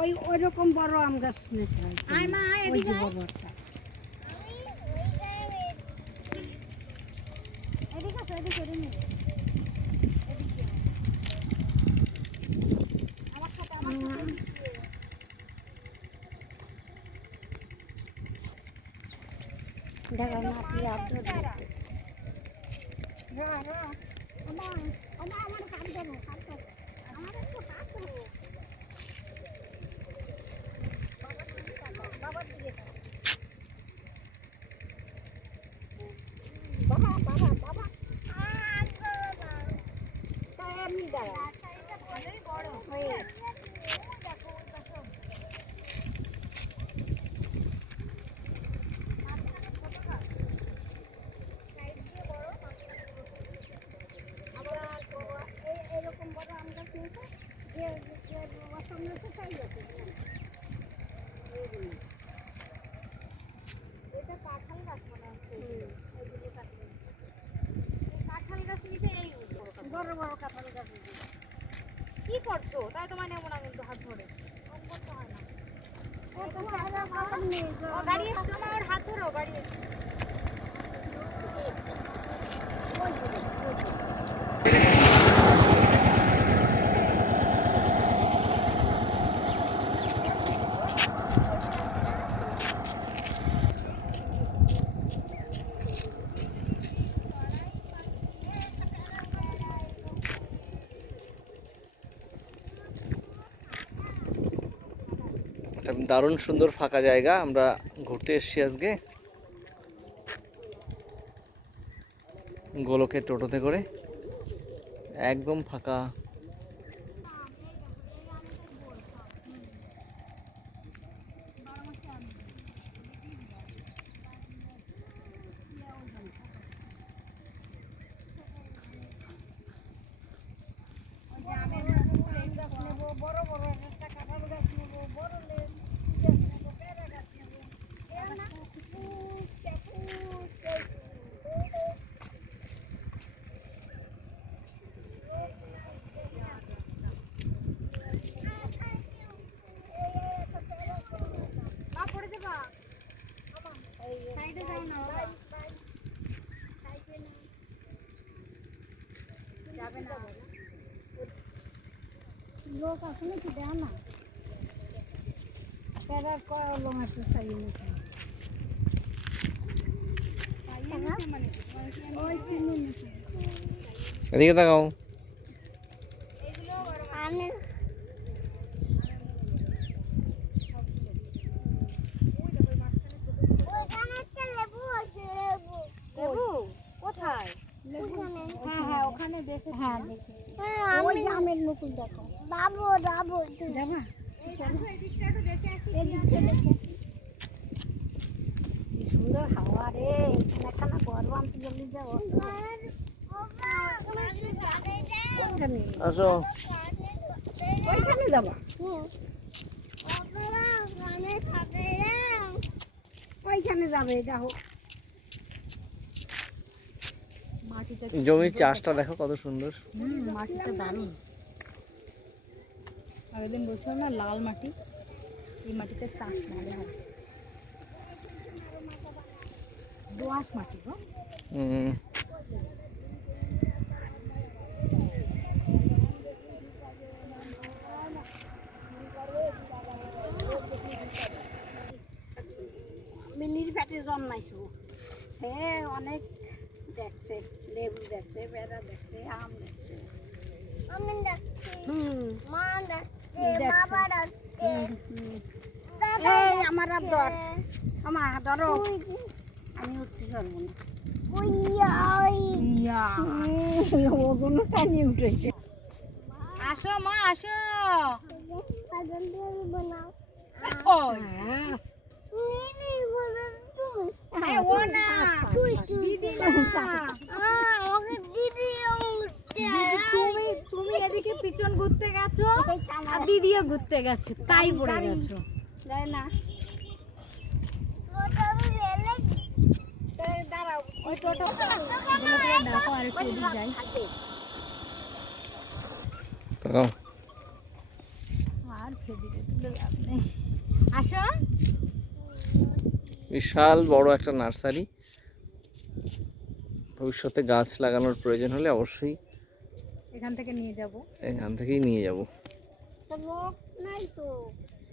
ওই রকম বড় আম গাছ নিতে হয়। ওই যে বড়টা। দেখা না আপনি আদর আমার কাট দেবো আমার একটু কাট দেবো বাবার দিকে বাবা বাবা বাবা তাই আমি দাঁড়া বড় হয়ে কি করছো? তাই তোমায় নেবো না কিন্তু হাত ধরে। গাড়ি এসছে, আমার হাত ধরো, গাড়ি এসছে। দারুণ সুন্দর ফাঁকা জায়গা, আমরা ঘুরতে এসেছি আজকে গোলকের টোটোতে করে। একদম ফাঁকা। বড় বড় একটা কাঁঠাল গাছ নেবো, বড় লেবু নেবো, পেয়ারা গাছ নেবো। লোক আসলে কি দেয় না প্যারার কলম একটু চাইয়ে নিতে ওই কিনে নিতে এদিকে তাকাও। কোথায়? হ্যাঁ হ্যাঁ ওখানে দেখে হ্যাঁ দেখে ওই আমের মুকুল দেখো বাবু বাবু যাবা সুন্দর হাওয়া রে, এখানে গরম আনতে জলদি যাও। আসো। ওইখানে যাবা, ওইখানে যাবে যাও। জমির চাষটা দেখো কত সুন্দর। মাটিটা দারুণ। আগের বলছিলাম না লাল মাটি, এই মাটিতে চাষ ভালো হয়। দোআঁশ মাটি গো। মিনির ফ্যাটে জন্মাইছো, হ্যাঁ অনেক দেখছে, লেবু দেখছে, পেয়ারা দেখছে, আম দেখছে, আমি দেখছি, মা দেখছে, বাবা দেখছে। এই আমার আর ধর, আমার ধরো, আমি উঠতে পারবো না। ওজন টানি উঠেছে। আসো মা আসো। তুমি এদিকে পিছন ঘুরতে গেছো আর দিদিও ঘুরতে গেছে, তাই পড়ে গেছো। না দাঁড়াও, ওই টোটো দেখো আর একটু এদিক যাই। আর ফেদিতে তুলে লাভ নেই। আসো। বিশাল বড় একটা নার্সারি। ভবিষ্যতে গাছ লাগানোর প্রয়োজন হলে অবশ্যই এখান থেকে নিয়ে যাব। এখান থেকেই নিয়ে যাব। তো লোক নাই তো।